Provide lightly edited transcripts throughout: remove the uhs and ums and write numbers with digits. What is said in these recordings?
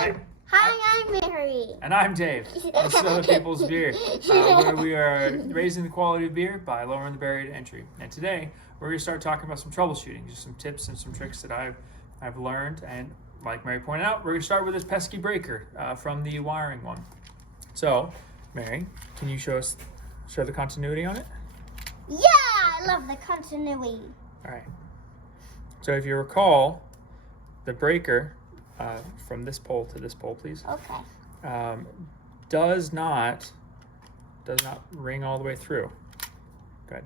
I'm Mary. And I'm Dave. This is Other People's Beer, where we are raising the quality of beer by lowering the barrier to entry. And today, we're going to start talking about some troubleshooting, just some tips and some tricks that I've learned. And like Mary pointed out, we're going to start with this pesky breaker from the wiring one. So, Mary, can you show the continuity on it? Yeah, I love the continuity. All right. So if you recall, the breaker from this pole to this pole, please. Okay. Does not ring all the way through. Good.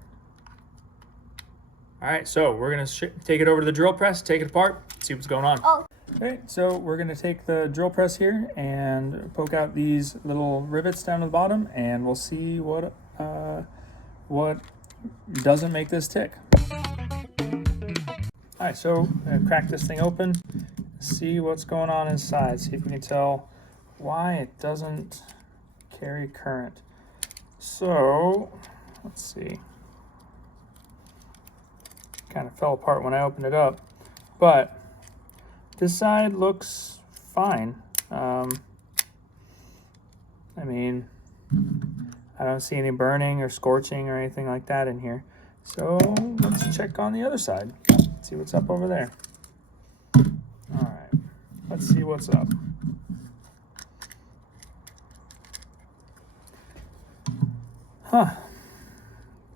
All right, so we're gonna take it over to the drill press, take it apart, see what's going on. Oh. Okay, so we're gonna take the drill press here and poke out these little rivets down to the bottom, and we'll see what doesn't make this tick. All right, so I'm gonna crack this thing open, see what's going on inside, see if we can tell why it doesn't carry current. So let's see. Kind of fell apart when I opened it up, but this side looks fine. I mean, I don't see any burning or scorching or anything like that in here. So let's check on the other side. See what's up over there. All right, let's see what's up.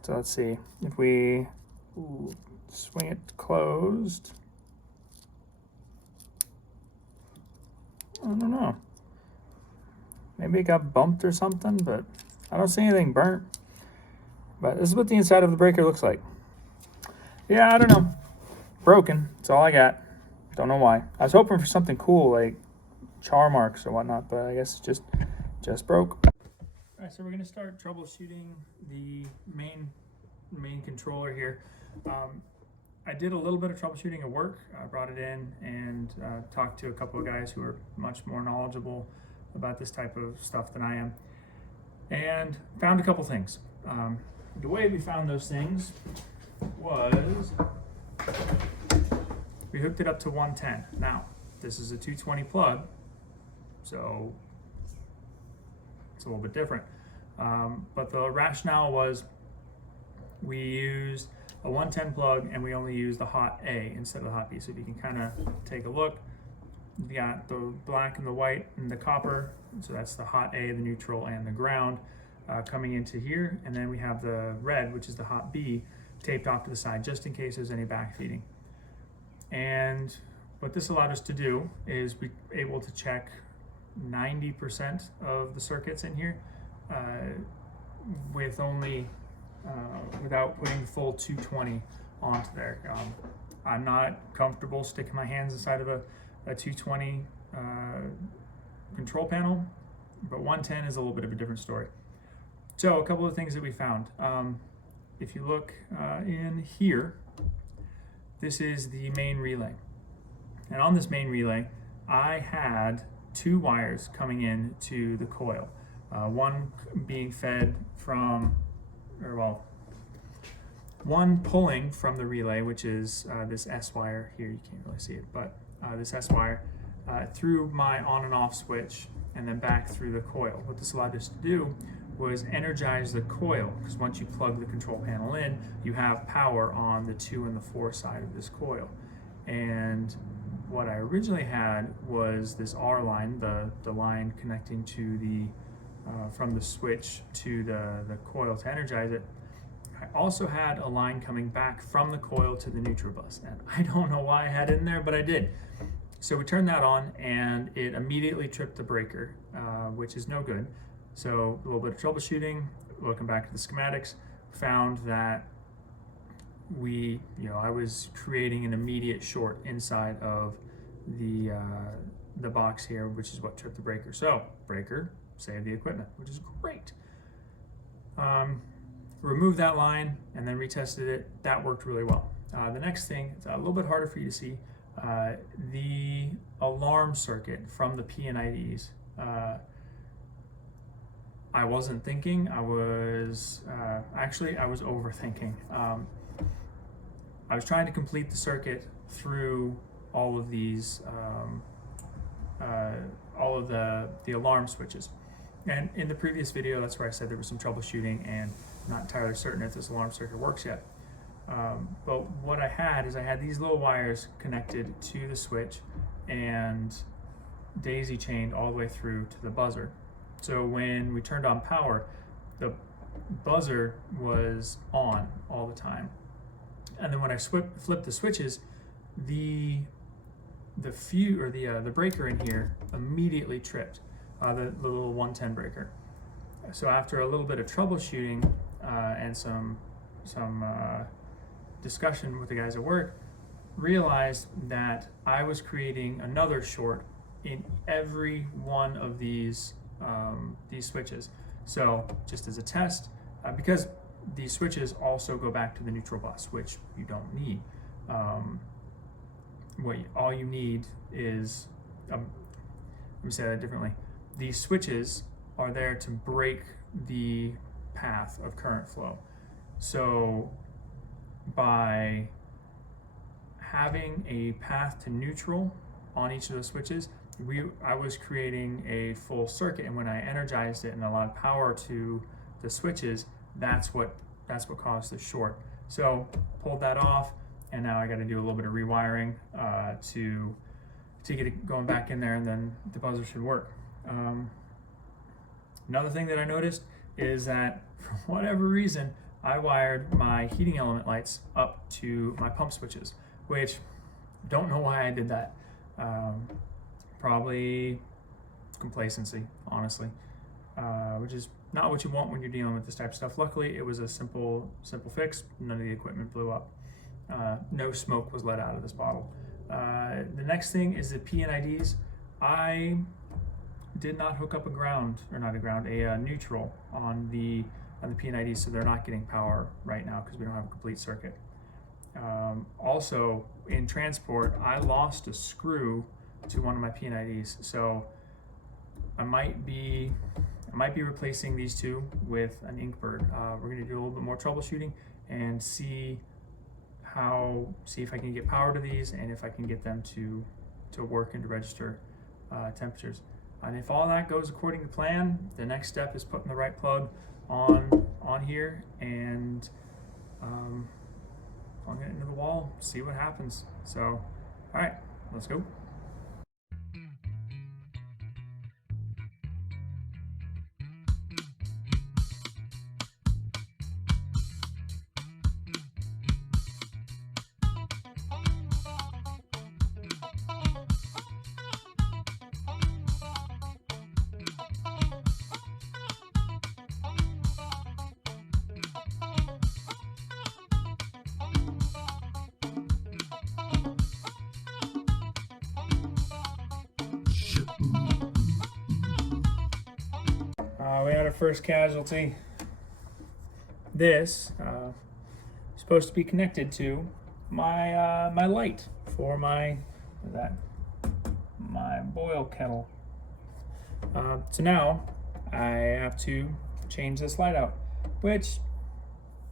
So let's see if we swing it closed. I don't know. Maybe it got bumped or something, but I don't see anything burnt. But this is what the inside of the breaker looks like. Yeah, I don't know. Broken. That's all I got. Don't know why. I was hoping for something cool like char marks or whatnot, but I guess it just broke. All right, so we're going to start troubleshooting the main controller here. I did a little bit of troubleshooting at work. I brought it in and talked to a couple of guys who are much more knowledgeable about this type of stuff than I am, and found a couple things. The way we found those things was we hooked it up to 110. Now, this is a 220 plug, so it's a little bit different. But the rationale was we used a 110 plug and we only used the hot A instead of the hot B. So if you can kind of take a look, you got the black and the white and the copper. So that's the hot A, the neutral, and the ground coming into here. And then we have the red, which is the hot B, taped off to the side just in case there's any backfeeding. And what this allowed us to do is we were able to check 90% of the circuits in here with only without putting the full 220 onto there. I'm not comfortable sticking my hands inside of a 220 control panel, but 110 is a little bit of a different story. So a couple of things that we found. If you look in here, this is the main relay. And on this main relay, I had two wires coming in to the coil. One being fed from, one pulling from the relay, which is this S wire here. You can't really see it, but this S wire through my on and off switch and then back through the coil. What this allowed us to do was energize the coil, because once you plug the control panel in, you have power on the 2 and the 4 side of this coil. And what I originally had was this R line, the line connecting to the from the switch to the coil to energize it. I also had a line coming back from the coil to the neutral bus, and I don't know why I had it in there, but I did. So we turned that on, and it immediately tripped the breaker, which is no good. So a little bit of troubleshooting, looking back to the schematics, found that I was creating an immediate short inside of the box here, which is what tripped the breaker. So breaker saved the equipment, which is great. Removed that line and then retested it. That worked really well. The next thing, it's a little bit harder for you to see, the alarm circuit from the P&IDs. I wasn't thinking, I was overthinking. I was trying to complete the circuit through all of these all of the alarm switches. And in the previous video, that's where I said there was some troubleshooting and I'm not entirely certain if this alarm circuit works yet. But what I had is I had these little wires connected to the switch and daisy chained all the way through to the buzzer. So when we turned on power, the buzzer was on all the time. And then when I flipped the switches, the breaker in here immediately tripped, the little 110 breaker. So after a little bit of troubleshooting and some discussion with the guys at work, realized that I was creating another short in every one of these switches. So just as a test, because these switches also go back to the neutral bus, which you don't need. All you need is, let me say that differently. These switches are there to break the path of current flow. So by having a path to neutral on each of the switches, I was creating a full circuit, and when I energized it and allowed power to the switches, that's what caused the short. So pulled that off, and now I got to do a little bit of rewiring to get it going back in there, and then the buzzer should work. Another thing that I noticed is that for whatever reason, I wired my heating element lights up to my pump switches, which don't know why I did that. Probably complacency, honestly, which is not what you want when you're dealing with this type of stuff. Luckily, it was a simple fix. None of the equipment blew up. No smoke was let out of this bottle. The next thing is the PNIDs. I did not hook up a neutral on the PNIDs, so they're not getting power right now because we don't have a complete circuit. Also, in transport, I lost a screw to one of my PNIDs, so I might be replacing these two with an Inkbird. We're going to do a little bit more troubleshooting and see if I can get power to these and if I can get them to work and to register temperatures. And if all that goes according to plan, the next step is putting the right plug on here and plug it into the wall, see what happens. So, all right, let's go. We had our first casualty. This is supposed to be connected to my my light for my boil kettle. So now I have to change this light out, which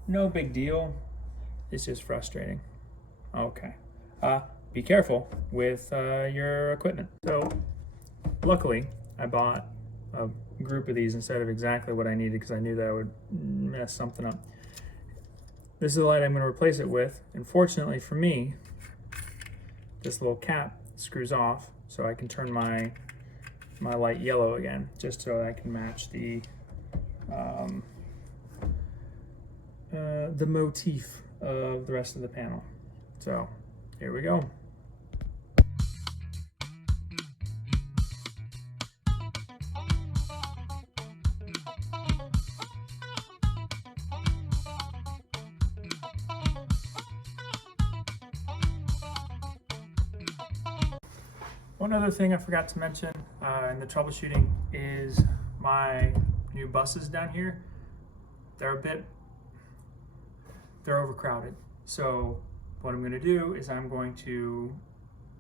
no big deal. It's just frustrating. Okay, be careful with your equipment. So luckily I bought a group of these instead of exactly what I needed because I knew that I would mess something up. This is the light I'm going to replace it with. Unfortunately for me, this little cap screws off, so I can turn my light yellow again, just so I can match the motif of the rest of the panel. So here we go. One other thing I forgot to mention in the troubleshooting is my new buses down here. They're overcrowded. So what I'm going to do is I'm going to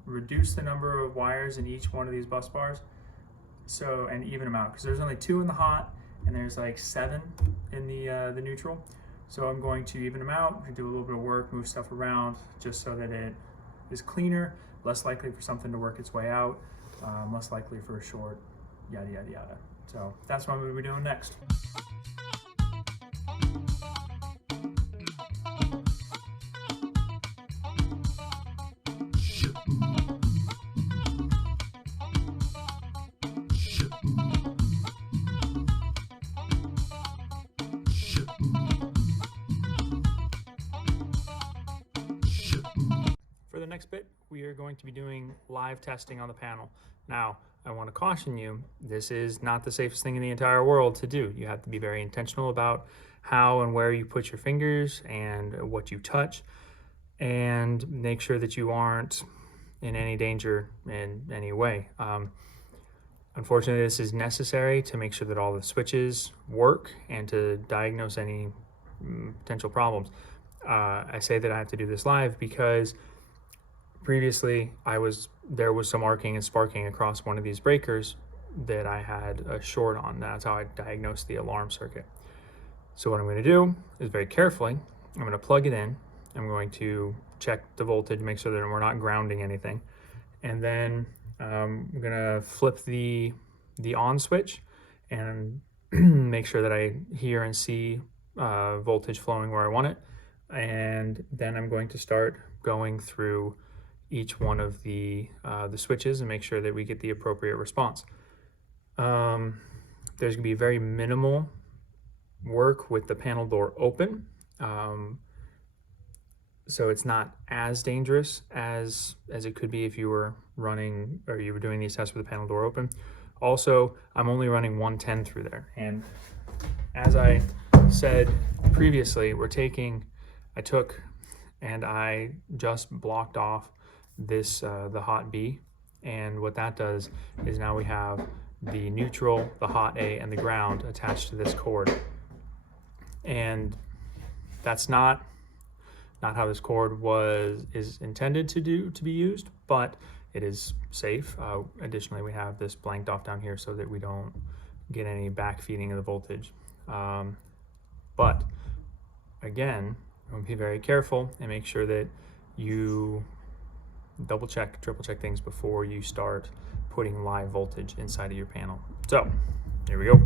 reduce the number of wires in each one of these bus bars, and even them out, because there's only 2 in the hot and there's like 7 in the neutral. So I'm going to even them out, do a little bit of work, move stuff around, just so that it is cleaner, less likely for something to work its way out, less likely for a short. yada, yada, yada. So that's what we'll be doing next. For the next bit, we are going to be doing live testing on the panel. Now, I want to caution you, this is not the safest thing in the entire world to do. You have to be very intentional about how and where you put your fingers and what you touch, and make sure that you aren't in any danger in any way. Unfortunately, this is necessary to make sure that all the switches work and to diagnose any potential problems. I say that I have to do this live because previously there was some arcing and sparking across one of these breakers that I had a short on. That's how I diagnosed the alarm circuit. So what I'm going to do is very carefully, I'm going to plug it in. I'm going to check the voltage, make sure that we're not grounding anything. And then I'm going to flip the on switch and make sure that I hear and see voltage flowing where I want it. And then I'm going to start going through each one of the switches and make sure that we get the appropriate response. There's going to be very minimal work with the panel door open, so it's not as dangerous as it could be if you were running or you were doing these tests with the panel door open. Also, I'm only running 110 through there, and as I said previously, I took and I just blocked off this the hot B, and what that does is now we have the neutral, the hot A, and the ground attached to this cord, and that's not how this cord is intended to be used, but it is safe. Additionally, we have this blanked off down here so that we don't get any backfeeding of the voltage. But again, be very careful and make sure that you double check, triple check things before you start putting live voltage inside of your panel. So here we go.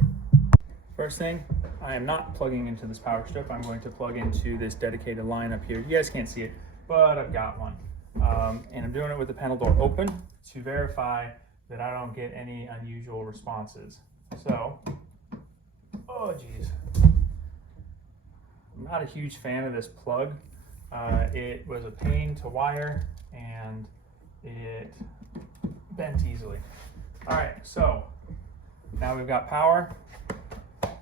First thing, I am not plugging into this power strip. I'm going to plug into this dedicated line up here. You guys can't see it, but I've got one. And I'm doing it with the panel door open to verify that I don't get any unusual responses. So, oh geez. I'm not a huge fan of this plug. It was a pain to wire and it bent easily. All right, so now we've got power.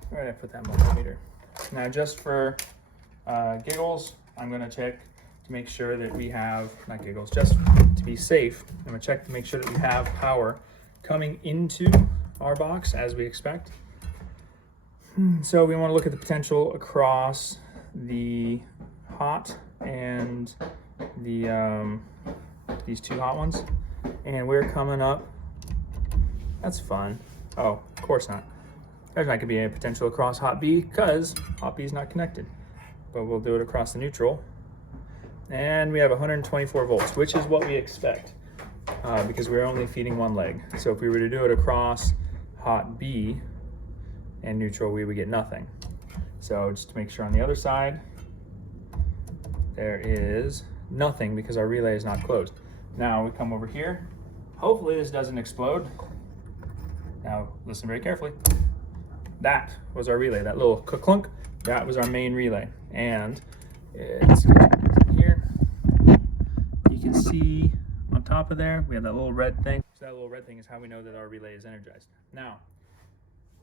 Where did I put that multimeter? Now just for giggles, I'm gonna check to make sure that we have, not giggles, just to be safe, I'm gonna check to make sure that we have power coming into our box as we expect. So we wanna look at the potential across the hot and the these two hot ones, and we're coming up. That's fun. Oh, of course not. There's not gonna be any potential across hot B because hot B is not connected, but we'll do it across the neutral, and we have 124 volts, which is what we expect because we're only feeding one leg. So if we were to do it across hot B and neutral, we would get nothing. So just to make sure on the other side, there is nothing because our relay is not closed. Now we come over here. Hopefully this doesn't explode. Now listen very carefully. That was our relay, that little clunk, that was our main relay. And it's here. You can see on top of there, we have that little red thing. So that little red thing is how we know that our relay is energized. Now,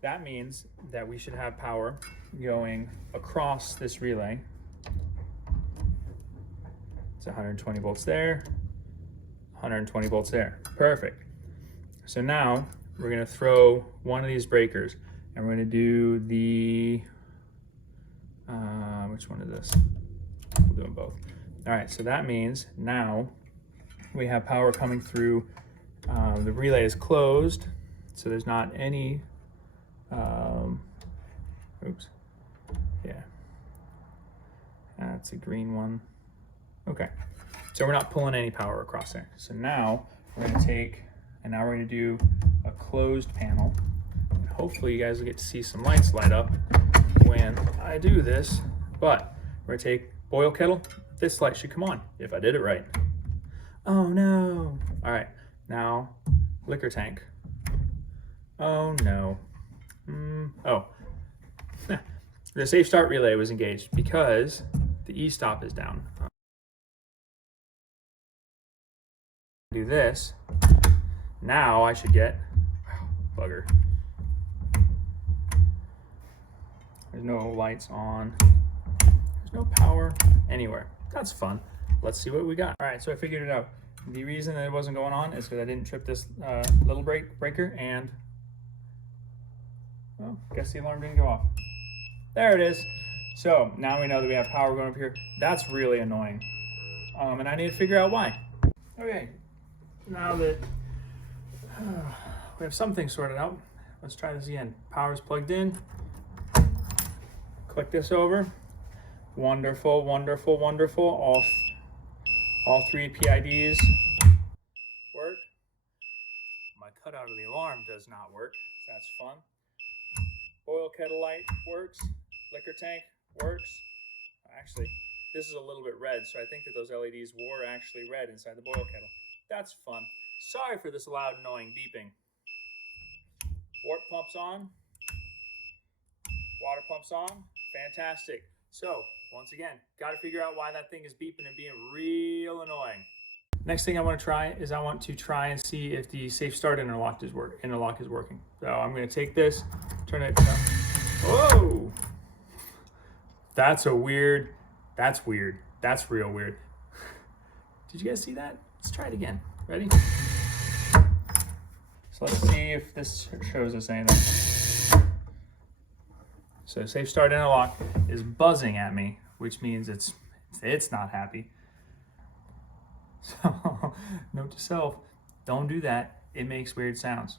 that means that we should have power going across this relay. It's 120 volts there, 120 volts there. Perfect. So now we're gonna throw one of these breakers and we're gonna do the, which one is this? We'll do them both. All right, so that means now we have power coming through, the relay is closed, so there's not any, oops, yeah, that's a green one. Okay, so we're not pulling any power across there. So now we're gonna take, and now we're gonna do a closed panel. And hopefully you guys will get to see some lights light up when I do this. But we're gonna take boil kettle. This light should come on if I did it right. Oh no. All right, now liquor tank. Oh no. Oh, the safe start relay was engaged because the e-stop is down. Do this. Now I should get, bugger. There's no lights on. There's no power anywhere. That's fun. Let's see what we got. All right, so I figured it out. The reason that it wasn't going on is because I didn't trip this little breaker, and well, guess the alarm didn't go off. There it is. So now we know that we have power going up here. That's really annoying. And I need to figure out why. Okay, now that we have something sorted out, let's try this again. Power's plugged in. Click this over. Wonderful, wonderful, wonderful. All three PIDs work. My cutout of the alarm does not work, so that's fun. Boil kettle light works. Liquor tank works. Actually, this is a little bit red, so I think that those LEDs were actually red inside the boil kettle. That's fun. Sorry for this loud, annoying beeping. Wart pump's on. Water pump's on. Fantastic. So, once again, got to figure out why that thing is beeping and being real annoying. Next thing I want to try is I want to try and see if the safe start interlock is working. So I'm going to take this, turn it. Whoa! That's weird. That's real weird. Did you guys see that? Let's try it again. Ready? So let's see if this shows us anything. So safe start interlock is buzzing at me, which means it's not happy. So note to self, don't do that. It makes weird sounds.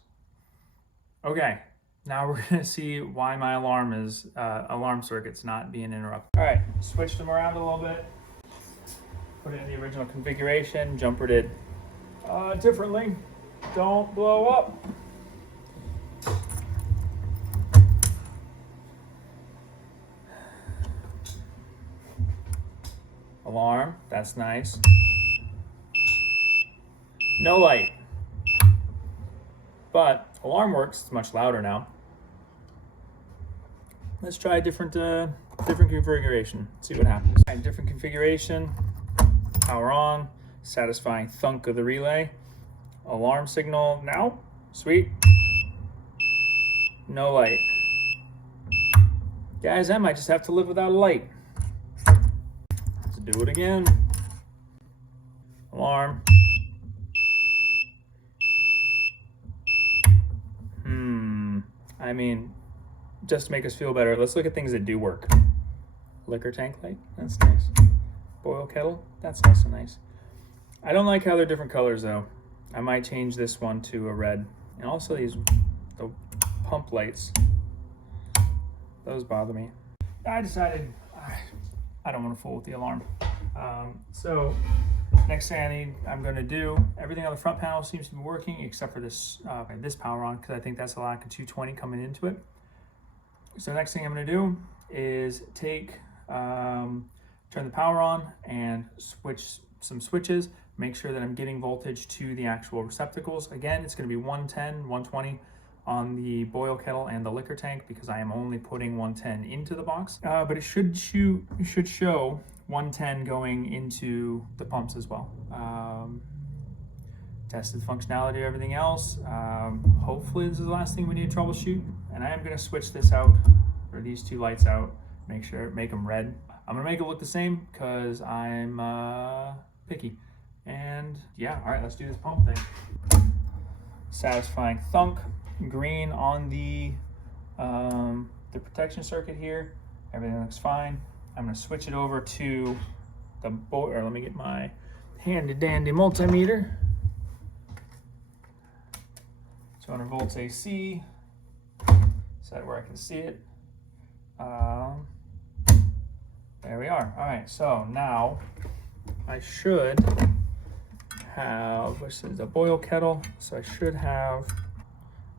Okay, now we're gonna see why my alarm circuit's not being interrupted. All right, switched them around a little bit. Put it in the original configuration, jumpered it differently. Don't blow up. Alarm, that's nice. No light. But alarm works, it's much louder now. Let's try a different configuration, see what happens. All right, different configuration, power on, satisfying thunk of the relay. Alarm signal now, sweet. No light. Guys, I might just have to live without a light. Let's do it again. Alarm. I mean, just to make us feel better, let's look at things that do work. Liquor tank light, that's nice. Boil kettle, that's also nice. I don't like how they're different colors though. I might change this one to a red. And also the pump lights, those bother me. I decided I don't want to fool with the alarm. So next thing I'm going to do, everything on the front panel seems to be working except for this power on, because I think that's a lack of 220 coming into it. So next thing I'm going to do is turn the power on and switch some switches, make sure that I'm getting voltage to the actual receptacles. Again, it's going to be 110, 120 on the boil kettle and the liquor tank because I am only putting 110 into the box. But it should show 110 going into the pumps as well. Tested the functionality of everything else. Hopefully this is the last thing we need to troubleshoot. And I am going to switch this out, or these two lights out, make them red. I'm going to make it look the same because I'm picky. And yeah, all right, let's do this pump thing. Satisfying thunk, green on the protection circuit here. Everything looks fine. I'm going to switch it over to the let me get my handy dandy multimeter. 200 volts AC. Set where I can see it. There we are. All right, so now I should have, this is a boil kettle, so I should have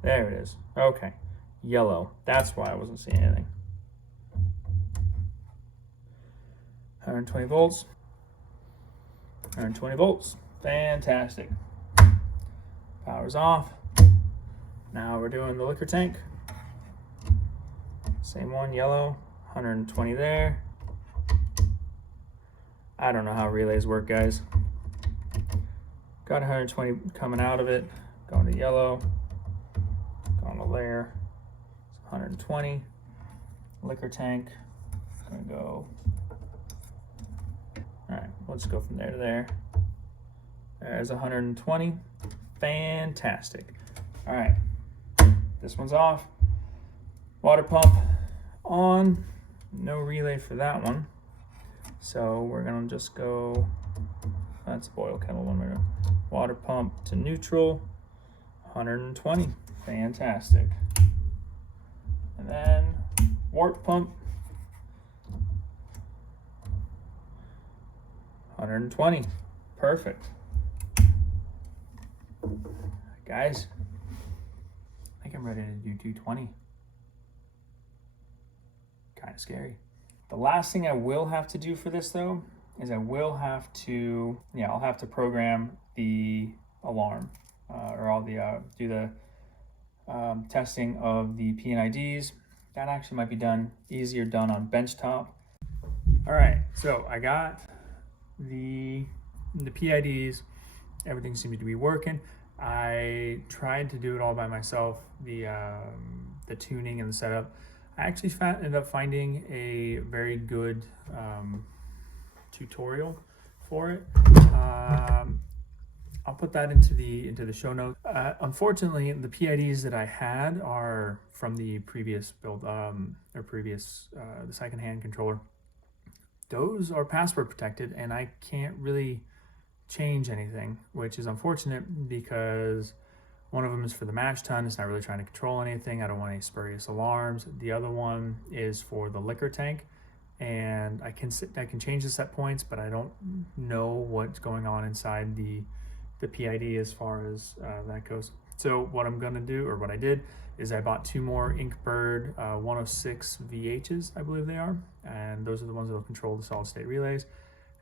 There it is. Okay. Yellow. That's why I wasn't seeing anything. 120 volts. 120 volts. Fantastic. Power's off. Now we're doing the liquor tank. Same one, yellow. 120 there. I don't know how relays work, guys. Got 120 coming out of it. Going to yellow. Going to there. 120. Liquor tank. Gonna go. Alright, let's go from there to there. There's 120. Fantastic. Alright. This one's off. Water pump on. No relay for that one. So we're gonna just go, that's boil kettle one. We're gonna water pump to neutral, 120. Fantastic. And then wart pump, 120. Perfect. Guys, I think I'm ready to do 220. Kind of scary. The last thing I will have to do for this though is I will have to, I'll have to program the alarm or I'll do the testing of the PNIDs. That actually might be easier done on benchtop. All right, so I got the PIDs, everything seemed to be working. I tried to do it all by myself, the tuning and the setup. I actually ended up finding a very good tutorial for it. I'll put that into the show notes. Unfortunately, the PIDs that I had are from the previous build the secondhand controller. Those are password protected, and I can't really change anything, which is unfortunate because one of them is for the mash tun. It's not really trying to control anything. I don't want any spurious alarms. The other one is for the liquor tank, and I can change the set points, but I don't know what's going on inside the PID as far as that goes. So what I'm gonna do, or what I did, is I bought 2 more Inkbird 106 VHs, I believe they are, and those are the ones that will control the solid state relays.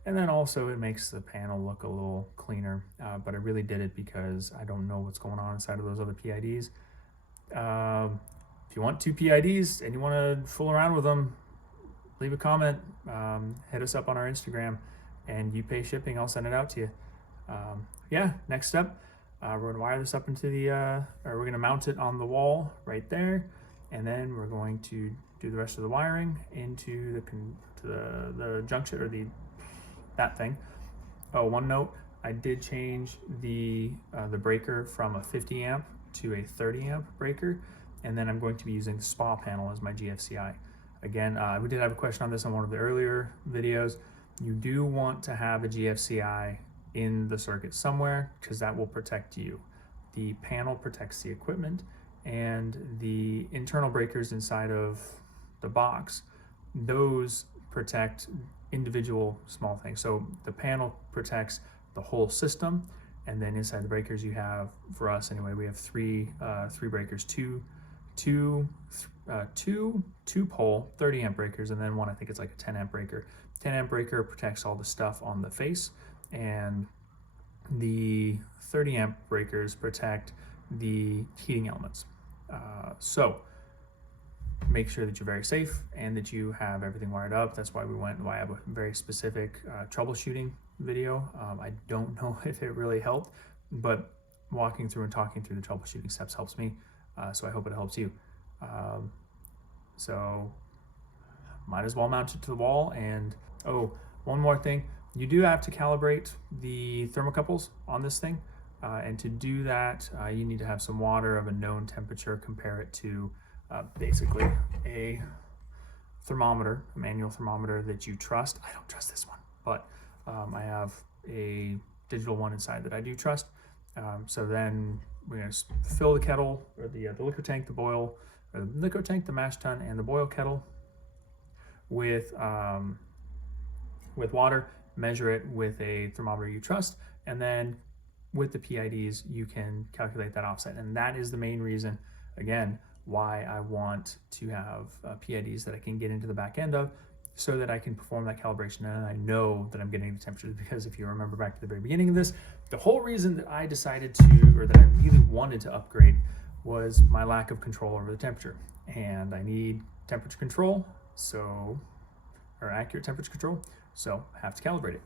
And then also it makes the panel look a little cleaner, but I really did it because I don't know what's going on inside of those other PIDs. If you want 2 PIDs and you want to fool around with them, leave a comment, hit us up on our Instagram, and you pay shipping, I'll send it out to you. Yeah, next step, we're going to wire this up into or we're going to mount it on the wall right there, and then we're going to do the rest of the wiring into the junction, or that thing. Oh, one note, I did change the breaker from a 50 amp to a 30 amp breaker, and then I'm going to be using the SPA panel as my GFCI. Again, we did have a question on this on one of the earlier videos. You do want to have a GFCI in the circuit somewhere, because that will protect you. The panel protects the equipment, and the internal breakers inside of the box, those protect individual small things. So the panel protects the whole system, and then inside the breakers you have, for us anyway, we have three breakers, two pole 30 amp breakers, and then one, I think it's like a 10 amp breaker. 10 amp breaker protects all the stuff on the face, and the 30 amp breakers protect the heating elements. So make sure that you're very safe and that you have everything wired up. That's why I have a very specific troubleshooting video. I don't know if it really helped, but walking through and talking through the troubleshooting steps helps me. So I hope it helps you. So might as well mount it to the wall. And oh, one more thing, you do have to calibrate the thermocouples on this thing. And to do that, you need to have some water of a known temperature, compare it to basically a thermometer, a manual thermometer that you trust. I don't trust this one, but I have a digital one inside that I do trust. So then we're going to fill the kettle, or the liquor tank, the mash tun, and the boil kettle with water. Measure it with a thermometer you trust, and then with the PIDs, you can calculate that offset. And that is the main reason, again, why I want to have PIDs that I can get into the back end of, so that I can perform that calibration and I know that I'm getting the temperatures. Because if you remember back to the very beginning of this, the whole reason that I decided to, or that I really wanted to upgrade, was my lack of control over the temperature. And I need temperature control, so, or accurate temperature control, so I have to calibrate it.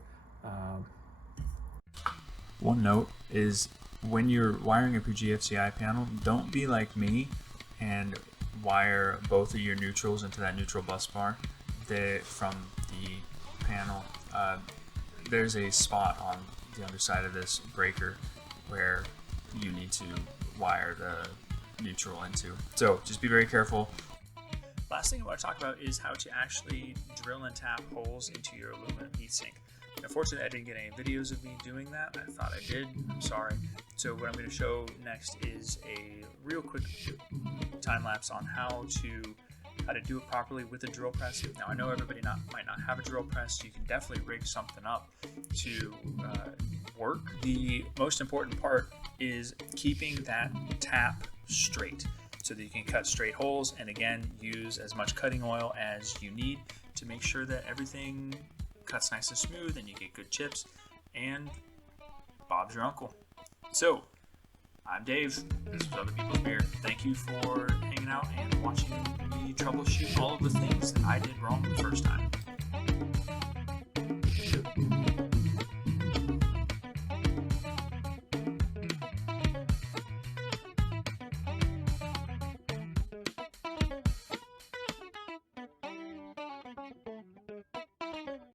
One note is, when you're wiring up your GFCI panel, don't be like me and wire both of your neutrals into that neutral bus bar. From the panel, there's a spot on the underside of this breaker where you need to wire the neutral into. So just be very careful. Last thing I want to talk about is how to actually drill and tap holes into your aluminum heatsink. Unfortunately, I didn't get any videos of me doing that. I thought I did. I'm sorry. So what I'm going to show next is a real quick time lapse on how to do it properly with a drill press. Now, I know everybody might not have a drill press. You can definitely rig something up to work. The most important part is keeping that tap straight so that you can cut straight holes, and again, use as much cutting oil as you need to make sure that everything cuts nice and smooth and you get good chips, and Bob's your uncle. So, I'm Dave. This is Other People's Beer. Thank you for hanging out and watching me troubleshoot all of the things that I did wrong the first time.